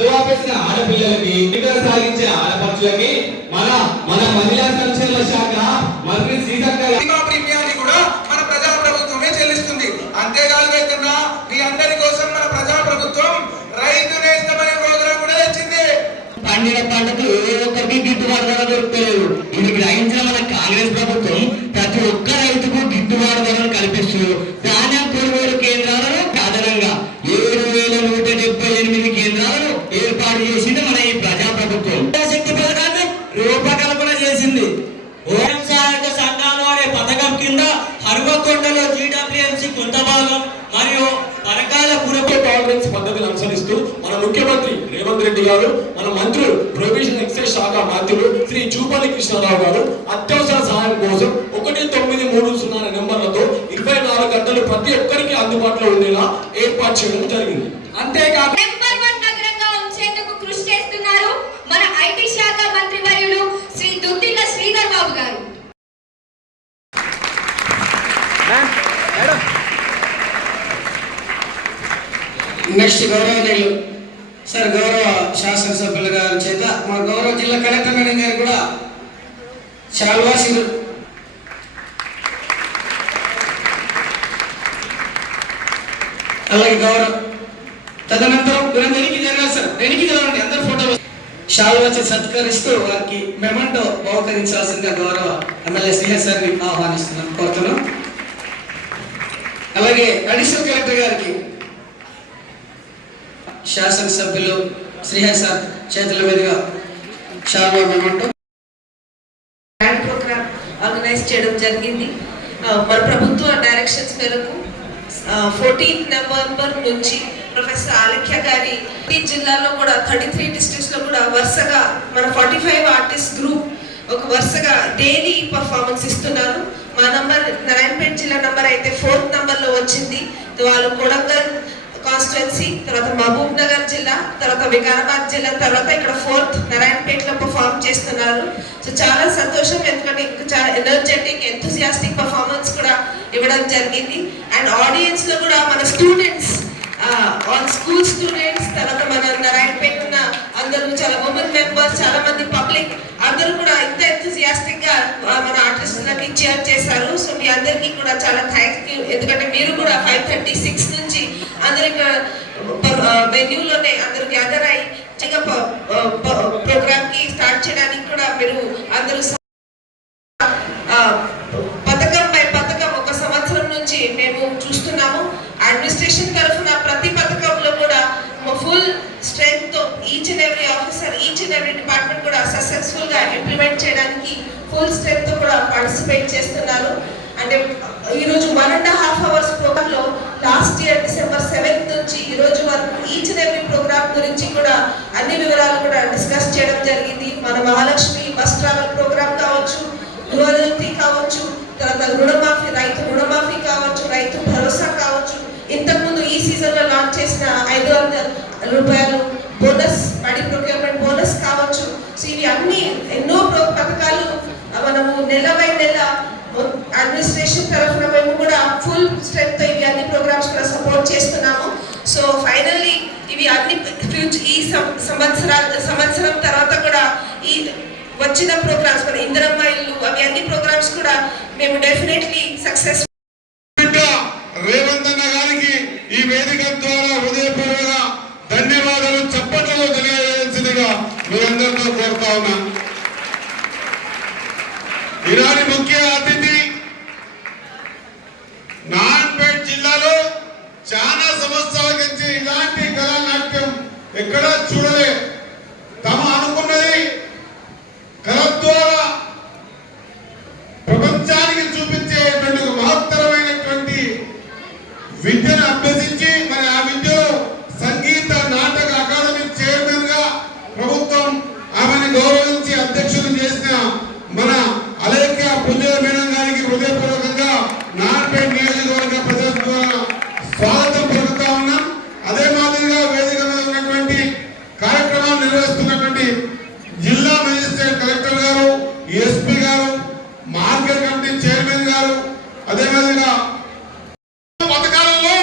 చదువాపేసిన ఆడపిల్లలకి సాగించే ఆడపడుచులకి మన మన మహిళా సంక్షేమ శాఖ మంత్రి సీతక్క ప్రీమియాన్ని కూడా మన ప్రజా ప్రభుత్వమే చెల్లిస్తుంది. అంతేకాకుండా మీ అందరి కోసం మన ప్రజా ప్రభుత్వం రైతు నేస్తం అనే ప్రోగ్రాం కూడా తెచ్చింది. పండిన పంటకు ఏ ఒక్కరికి గిట్టుబాటు ధర దొరుకుతలేదు. ఇది గ్రహించిన మన కాంగ్రెస్ ప్రభుత్వం ప్రతి ఒక్క రైతుకు గిట్టుబాటు ధరలు కల్పిస్తూ ధాన్యం కొనుగోలు కేంద్రాలను అదనంగా 7,178 కేంద్రాలను ఏర్పాటు చేసింది మన ఈ ప్రజా ప్రభుత్వం. శక్తి పథకాన్ని రూపకల్పన చేసింది. ఓఎం సహాయక సంఘాలు అనే పథకం కింద హనుమకొండలో GWMC కొంత భాగం మరియు పరకాల పురపు టాలరెన్స్ పద్ధతిని అనుసరిస్తూ మన ముఖ్యమంత్రి రేవంత్ రెడ్డి గారు, మన మంత్రులు ప్రొహిబిషన్ ఎక్సైజ్ శాఖ మంత్రులు శ్రీ జూపల్లి కృష్ణారావు గారు అత్యవసర సహాయం కోసం 1930 నెంబర్లతో 24 గంటలు ప్రతి ఒక్కరికి అందుబాటులో ఉండేలా ఏర్పాటు చేయడం జరిగింది. అంతేకాదు కృషి చేస్తున్నారు మన ఐటీ శాఖ మంత్రి వర్యులు శ్రీ దుద్దిల్ల శ్రీధర్ బాబు గారు. నెక్స్ట్ గౌరవనీయులు సార్ గౌరవ శాసనసభ్యుల గారి చేత మా గౌరవ జిల్లా కలెక్టర్ మేడం గారు కూడా శాల్వాసిలు అలాగే గౌరవ తదనంతరం వెనక్కి జరగాలి సార్, వెనక్కి జరగండి అందరు ఫోటోలు శాల్వాచి సత్కరిస్తూ వారికి మెమంటో బహుకరించాల్సిందిగా గౌరవ ఎమ్మెల్యే శ్రీహర్ సార్ని ఆహ్వానిస్తున్నాం కోరుతున్నాం. అలాగే అడిషనల్ కలెక్టర్ గారికి శాసనసభ్యులు శ్రీహర్ సార్ చేతుల మీదుగా శాల్వా మెమంటో ప్రోగ్రామ్ ఆర్గనైజ్ చేయడం జరిగింది. మన ప్రభుత్వ డైరెక్షన్స్ మేరకు 14 నవంబర్ నుంచి ప్రొఫెసర్ ఆలఖ్య గారి ఈ జిల్లాలో కూడా 33 డిస్ట్రిక్ట్స్ లో కూడా వరుసగా మన 45 ఆర్టిస్ట్ గ్రూప్ ఒక వరుసగా డైలీ పర్ఫార్మెన్స్ ఇస్తున్నారు. మా నంబర్ నారాయణపేట జిల్లా నంబర్ అయితే 4th నంబర్ లో వచ్చింది. వాళ్ళు కొడంగల్ కాన్స్టిట్యున్సీ, తర్వాత మహబూబ్ నగర్ జిల్లా, తర్వాత వికారాబాద్ జిల్లా, తర్వాత ఇక్కడ 4th నారాయణపేటలో పర్ఫార్మ్ చేస్తున్నారు. సో చాలా సంతోషం, ఎందుకంటే చాలా ఎనర్జెటిక్ ఎంతూసియాస్టిక్ పర్ఫార్మెన్స్ కూడా ఇవ్వడం జరిగింది. అండ్ ఆడియన్స్ లో కూడా మన స్టూడెంట్స్, ఆల్ స్కూల్ స్టూడెంట్స్, తర్వాత మన నారాయణపేట ఉన్న అందరూ చాలా ఉమెన్ మెంబర్స్, చాలా మంది పబ్లిక్ అందరూ కూడా ఇంత ఎంతూసియాస్టిక్ గా మన ఆర్టిస్టులకి చీర్ చేశారు. సో మీ అందరికీ కూడా చాలా థ్యాంక్స్, ఎందుకంటే మీరు కూడా 5:36 నుంచి అందరు ఇక్కడ వెన్యూలోనే అందరూ గ్యాదర్ అయ్యి ప్రోగ్రామ్ కి స్టార్ట్ చేయడానికి కూడా మీరు అందరూ పథకం పై పథకం ఒక సంవత్సరం నుంచి మేము చూస్తున్నాము. అడ్మినిస్ట్రేషన్ తరఫున ప్రతి పథకంలో కూడా ఫుల్ స్ట్రెంగ్త్ తో each and every officer, each and every department కూడా సక్సెస్ఫుల్ గా ఇంప్లిమెంట్ చేయడానికి ఫుల్ స్ట్రెంగ్త్ తో కూడా పార్టిసిపేట్ చేస్తున్నారు. అంటే ఈరోజు 1.5 hours ప్రోగ్రామ్ లో లాస్ట్ ఇయర్ December 7th నుంచి ఈ రోజు వరకు ఈచ్ అండ్ ఎవ్రీ ప్రోగ్రామ్ గురించి కూడా అన్ని వివరాలు కూడా డిస్కస్ చేయడం జరిగింది. మన మహాలక్ష్మి బస్ ట్రావెల్ ప్రోగ్రామ్ కావచ్చు, గృహజ్యోతి కావచ్చు, తర్వాత రుణమాఫీ, రైతు రుణమాఫీ కావచ్చు, రైతు భరోసా కావచ్చు, ఇంతకుముందు ఈ సీజన్ లో లాంచ్ చేసిన 500 రూపాయలు బోనస్, పడి ప్రొక్యూర్మెంట్ బోనస్ కావచ్చు. సో ఇవి అన్ని ఎన్నో పథకాలు మనము నెల బై నెల అడ్మినిస్ట్రేషన్ తరఫున మేము కూడా ఫుల్ స్ట్రెంగ్త్ తో ఇవి అన్ని ప్రోగ్రామ్స్ కూడా సపోర్ట్ చేస్తున్నాము. సో ఫైనల్లీ ఇవి అన్ని ఈ సంవత్సరం తర్వాత కూడా ఈ వచ్చిన ప్రోగ్రామ్స్, మన ఇందిరమ్మ ఇల్లు, అవి అన్ని ప్రోగ్రామ్స్ కూడా మేము డెఫినెట్లీ సక్సెస్. రేవంత్ అన్న గారికి ఈ వేదిక ద్వారా హృదయపూర్వక ధన్యవాదాలు చప్పట్లలో తెలియజేయాల్సిందిగా మీరందరితో కోరుతా ఉన్నా. ఈనాటి ముఖ్య అతిథి నారాయణపేట జిల్లాలో చాలా సంవత్సరాల నుంచి ఇలాంటి కళానాట్యం ఎక్కడా చూడలే. తమ అనుకున్నది కళ ద్వారా ప్రపంచానికి చూపించేటువంటి మహత్తరమైనటువంటి విద్యను అభ్యసించి మరి ఆ విద్యలో సంగీత నాటక అకాడమీ చైర్మన్ గా ప్రభుత్వం ఆమెను గౌరవించి అధ్యక్షులు చేసిన మన అలేఖ్య పుంజల మేడం గారికి హృదయపూర్వకంగా నారాయణపేట నియోజకవర్గ ప్రజల ద్వారా స్వాగతం పలుకుతా ఉన్నాం. అదే మాదిరిగా వేదిక మీద ఉన్నటువంటి కార్యక్రమాలు నిర్వహిస్తున్నటువంటి జిల్లా మేజిస్ట్రేట్ కలెక్టర్ గారు, ఎస్పీ గారు, మార్కెట్ కమిటీ చైర్మన్ గారు, అదే మాదిరిగా పథకాలలో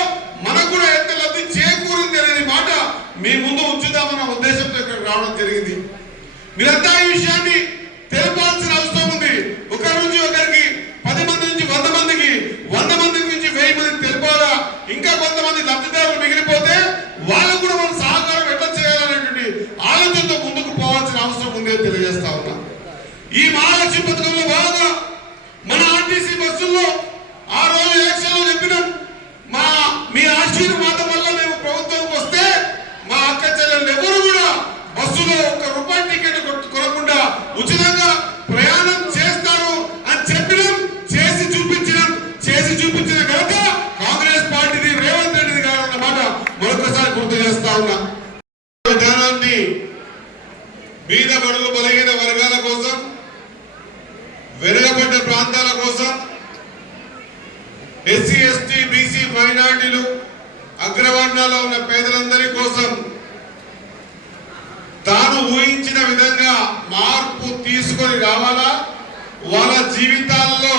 మనకు కూడా ఎంత లబ్ధి చేకూరింది అనే మాట మీ ముందు కూర్చుందామన్న ఉద్దేశంతో ఇక్కడ రావడం జరిగింది. మీరంతా ఈ విషయాన్ని తెలపాల్సిన అవసరం ఉంది. ఒకరి నుంచి ఒకరికి 10 మంది నుంచి 100 మందికి, 100 మంది నుంచి 1000 మందికి తెలిపాలా. ఇంకా కొంతమంది లబ్ధిదారులు మిగిలిపోతే వాళ్ళకు కూడా మనం సహకారం ఎట్లా చేయాలనేటువంటి ఆలోచనతో ముందుకు పోవాల్సిన అవసరం ఉంది అని తెలియజేస్తా ఉన్నా. ఈ మహాలక్ష్మి పథకంలో భాగంగా మన ఆర్టీసీ బస్సుల్లో ఆ రోజు ఎలక్షన్లో చెప్పినాం, మీ ఆశీర్వాదం వల్ల మేము ప్రభుత్వంకి వస్తే మా అక్క చెల్లెళ్ళు ఎవరు కూడా బస్సులో ₹1 టికెట్ కొనకుండా ఉచితంగా ప్రయాణం చేస్తారు అని చెప్పినాం. చేసి చూపించిన ఘనత కాంగ్రెస్ పార్టీది, రేవంత్ రెడ్డిది కాదన్నమాట మరొకసారి గుర్తు చేస్తా ఉన్నా. విధానాన్ని బీద బడుగు బలహీన వర్గాల కోసం, వెనుకబడ్డ ప్రాంతాల కోసం, ఎస్సీ ఎస్టీ బీసీ మైనార్టీలు, అగ్రవర్ణాల్లో ఉన్న పేదలందరి కోసం తాను ఊహించిన విధంగా మార్పు తీసుకొని రావాలా. వాళ్ళ జీవితాల్లో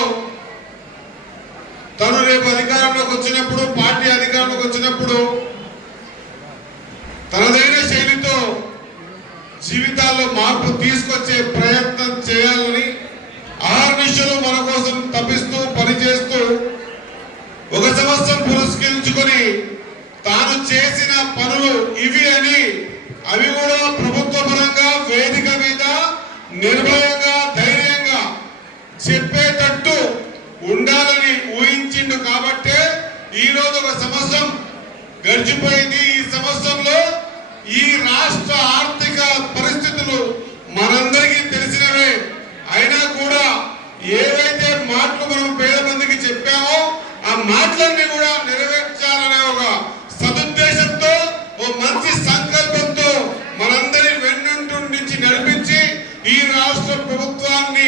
తను రేపు అధికారంలోకి వచ్చినప్పుడు, పార్టీ అధికారంలోకి వచ్చినప్పుడు తనదైన శైలితో జీవితాల్లో మార్పు తీసుకొచ్చే ప్రయత్నం చేయాలని ఆర్నిశలు మన కోసం తప్పిస్తూ పనిచేస్తూ 1 సంవత్సరం పురస్కరించుకొని తాను చేసిన పనులు ఇవి అని, అవి కూడా ప్రభుత్వ పరంగా వేదిక మీద నిర్భయంగా ధైర్యంగా చెప్పేటట్టు ఉండాలని ఊహించిండు. కాబట్టే ఈరోజు 1 సంవత్సరం గడిచిపోయింది. ఈ సంవత్సరంలో ఈ రాష్ట్ర ఆర్థిక పరిస్థితులు మనందరికీ తెలిసినవే. అయినా కూడా ఏవైతే మాటలు మనం పేద మందికి చెప్పామో ఆ మాటలన్నీ కూడా నెరవేర్చాలనే ఒక సదుద్దేశంతో, ఓ మంచి సంకల్పంతో మనందరి వెన్నంటి నుంచి నడిపించి ఈ రాష్ట్ర ప్రభుత్వాన్ని